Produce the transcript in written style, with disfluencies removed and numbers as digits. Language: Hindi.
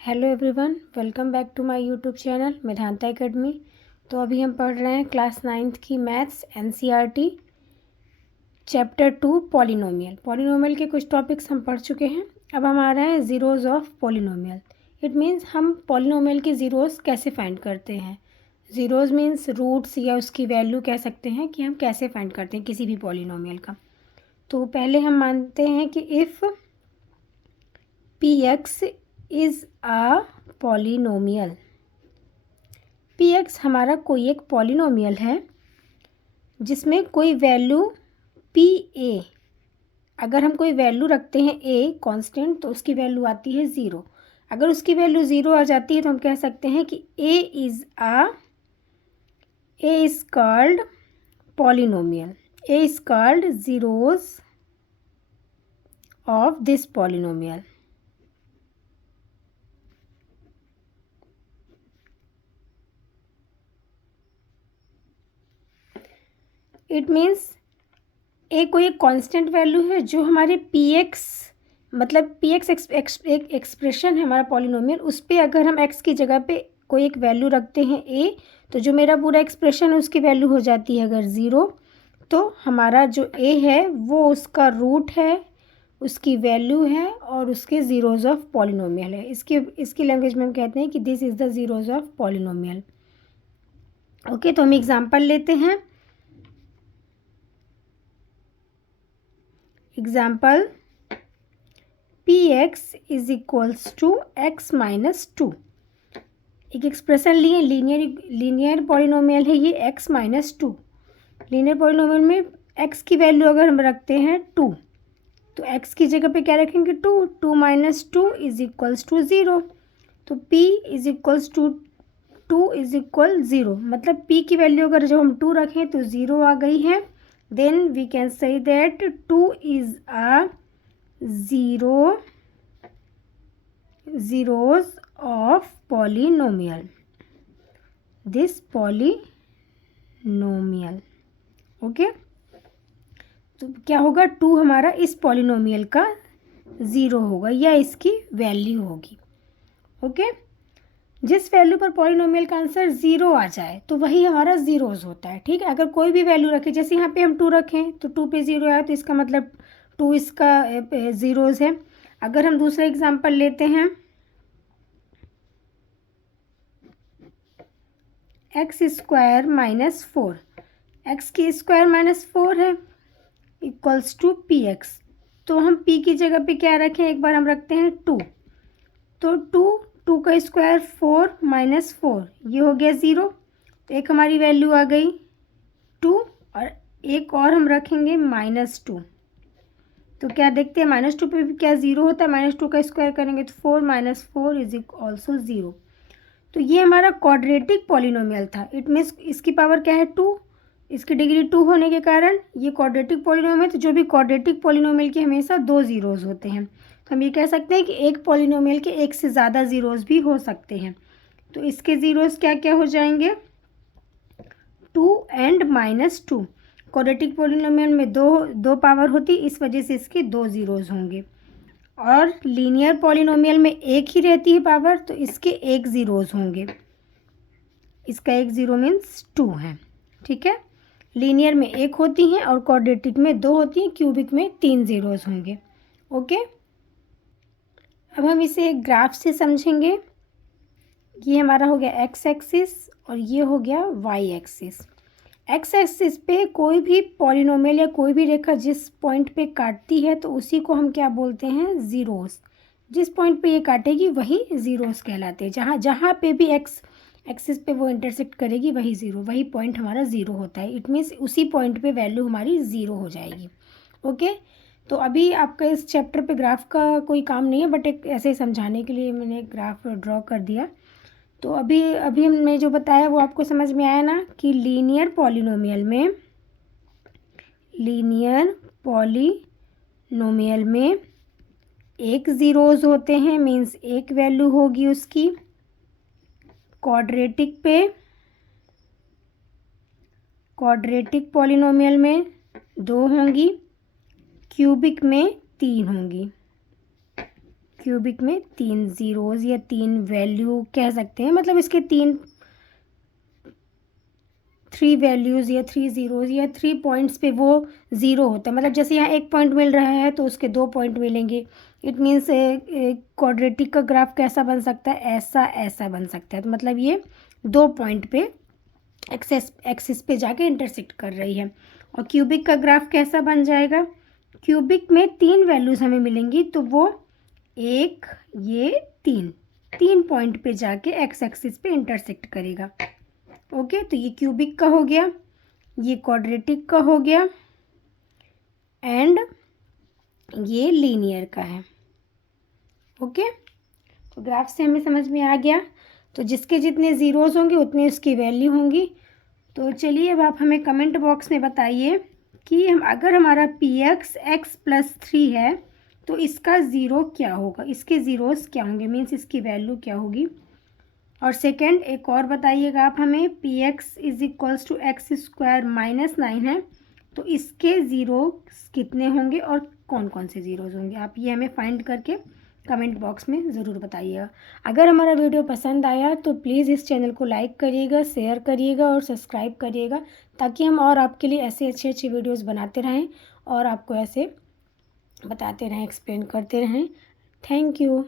Hello everyone, welcome back to my YouTube channel Medhanta academy. तो अभी हम पढ़ रहे हैं क्लास 9th की मैथ्स एनसीईआरटी चैप्टर 2 पॉलिनोमियल के कुछ टॉपिक्स हम पढ़ चुके हैं। अब हम आ रहे हैं zeros of polynomial. It means हम पॉलिनोमियल के ज़ीरोज़ कैसे फाइंड करते हैं। ज़ीरोज़ मीन्स रूट्स या उसकी वैल्यू कह सकते हैं कि हम कैसे फाइंड करते हैं किसी भी पॉलिनोमियल का। तो पहले हम मानते हैं कि if P X is a polynomial. P X हमारा कोई एक पॉलिनोमियल है जिसमें कोई वैल्यू पी ए, अगर हम कोई वैल्यू रखते हैं ए कांस्टेंट तो उसकी वैल्यू आती है ज़ीरो। अगर उसकी वैल्यू ज़ीरो आ जाती है तो हम कह सकते हैं कि A is called polynomial. A is called zeros of this polynomial. It means A कोई एक कांस्टेंट वैल्यू है जो हमारे पी एक्स, मतलब पी एक्स एक एक्सप्रेशन है हमारा पॉलिनोमियल, उस पर अगर हम एक्स की जगह पे कोई एक वैल्यू रखते हैं ए, तो जो मेरा पूरा एक्सप्रेशन है उसकी वैल्यू हो जाती है अगर ज़ीरो, तो हमारा जो ए है वो उसका रूट है, उसकी वैल्यू है और उसके ज़ीरोज़ ऑफ पॉलिनोमियल है। इसकी लैंग्वेज में हम कहते हैं कि this is the zeros of polynomial. Okay, तो हम एग्जाम्पल लेते हैं। Example P X is equals to X minus two. एक एक्सप्रेशन लिए, लीनियर पॉलिनोमियल है ये X minus two. Linear polynomial में एक्स की वैल्यू अगर हम रखते हैं टू, तो एक्स की जगह पे क्या रखेंगे two, two minus two is equals to zero. तो p is equals to two is equal zero, मतलब p की वैल्यू अगर जब हम टू रखें तो ज़ीरो आ गई है। Then we can say that two is a zeros of polynomial, this polynomial. Okay, तो क्या होगा, टू हमारा इस पॉलिनोमियल का ज़ीरो होगा या इसकी वैल्यू होगी। ओके, जिस वैल्यू पर पॉलिनोमियल का आंसर ज़ीरो आ जाए तो वही हमारा ज़ीरोज़ होता है। ठीक है, अगर कोई भी वैल्यू रखें, जैसे यहाँ पे हम टू रखें तो टू पे ज़ीरो आया तो इसका मतलब टू इसका ज़ीरोज़ है। अगर हम दूसरा एग्जांपल लेते हैं, x square minus four, x की स्क्वायर माइनस फोर है इक्वल्स टू पी एक्स। तो हम पी की जगह पे क्या रखें, एक बार हम रखते हैं टू, तो टू का स्क्वायर फोर माइनस फोर, ये हो गया ज़ीरो। तो एक हमारी वैल्यू आ गई टू, और एक और हम रखेंगे माइनस टू। तो क्या देखते हैं, माइनस टू पे भी क्या ज़ीरो होता है, माइनस टू का स्क्वायर करेंगे तो four minus four is also zero. तो ये हमारा क्वाड्रेटिक पॉलिनोमियल था। इट मीन्स इसकी पावर क्या है टू, इसकी डिग्री टू होने के कारण ये क्वाड्रेटिक पॉलिनोमियल। तो जो भी क्वाड्रेटिक पॉलिनोमियल के हमेशा दो ज़ीरोज़ होते हैं, तो हम ये कह सकते हैं कि एक पॉलिनोमियल के एक से ज़्यादा ज़ीरोज़ भी हो सकते हैं। तो इसके ज़ीरोज़ क्या क्या हो जाएंगे, two and minus two. Quadratic polynomial में दो पावर होती, इस वजह से इसके दो ज़ीरोज़ होंगे। और लीनियर पॉलिनोमियल में एक ही रहती है पावर, तो इसके एक ज़ीरोज़ होंगे। इसका एक ज़ीरो मीन्स टू है। ठीक है, लीनियर में एक होती हैं और क्वाड्रेटिक में दो होती हैं, क्यूबिक में तीन ज़ीरोज़ होंगे। ओके, अब हम इसे एक ग्राफ से समझेंगे। ये हमारा हो गया एक्स एक्सिस और ये हो गया वाई एक्सिस। एक्स एक्सिस पे कोई भी पॉलिनोमियल या कोई भी रेखा जिस पॉइंट पे काटती है तो उसी को हम क्या बोलते हैं, ज़ीरोज़। जिस पॉइंट पे ये काटेगी वही ज़ीरोज़ कहलाते हैं। जहाँ जहाँ पे भी एक्स एक्सिस पे वो इंटरसेक्ट करेगी वही ज़ीरो, वही पॉइंट हमारा ज़ीरो होता है। इट मीन्स उसी पॉइंट पे वैल्यू हमारी ज़ीरो हो जाएगी। ओके, तो अभी आपका इस चैप्टर पे ग्राफ का कोई काम नहीं है, बट एक ऐसे ही समझाने के लिए मैंने ग्राफ ड्रॉ कर दिया। तो अभी अभी हमने जो बताया वो आपको समझ में आया ना, कि लीनियर पॉलिनोमियल में एक ज़ीरोज़ होते हैं, मीन्स एक वैल्यू होगी उसकी। क्वाड्रेटिक पॉलिनोमियल में दो होंगी, क्यूबिक में तीन होंगी। क्यूबिक में 3 ज़ीरोज़ या 3 वैल्यू कह सकते हैं, मतलब इसके 3 वैल्यूज़ या 3 ज़ीरोज़ या 3 पॉइंट्स पे वो ज़ीरो होता है। मतलब जैसे यहाँ 1 पॉइंट मिल रहा है तो उसके 2 पॉइंट मिलेंगे। इट मीन्स क्वाड्रेटिक का ग्राफ कैसा बन सकता है, ऐसा बन सकता है। तो मतलब ये 2 पॉइंट पे एक्सिस पे जाके इंटरसेक्ट कर रही है। और क्यूबिक का ग्राफ कैसा बन जाएगा, क्यूबिक में 3 वैल्यूज़ हमें मिलेंगी, तो वो 1 ये 3 पॉइंट पे जाके एक्स एक्सिस पे इंटरसेक्ट करेगा। ओके, तो ये क्यूबिक का हो गया, ये क्वाड्रेटिक का हो गया, एंड ये लीनियर का है। ओके, तो ग्राफ से हमें समझ में आ गया। तो जिसके जितने ज़ीरोज़ होंगे उतनी उसकी वैल्यू होंगी। तो चलिए अब आप हमें कमेंट बॉक्स में बताइए कि अगर हमारा px x+3 है तो इसका ज़ीरो क्या होगा, इसके ज़ीरोज़ क्या होंगे, मीन्स इसकी वैल्यू क्या होगी। और सेकंड एक और बताइएगा आप हमें, px = x² - 9 है तो इसके ज़ीरो कितने होंगे और कौन कौन से ज़ीरोज़ होंगे, आप ये हमें फाइंड करके कमेंट बॉक्स में ज़रूर बताइएगा। अगर हमारा वीडियो पसंद आया तो प्लीज़ इस चैनल को लाइक करिएगा, शेयर करिएगा और सब्सक्राइब करिएगा, ताकि हम और आपके लिए ऐसे अच्छे वीडियोज़ बनाते रहें और आपको ऐसे बताते रहें, एक्सप्लेन करते रहें। Thank you.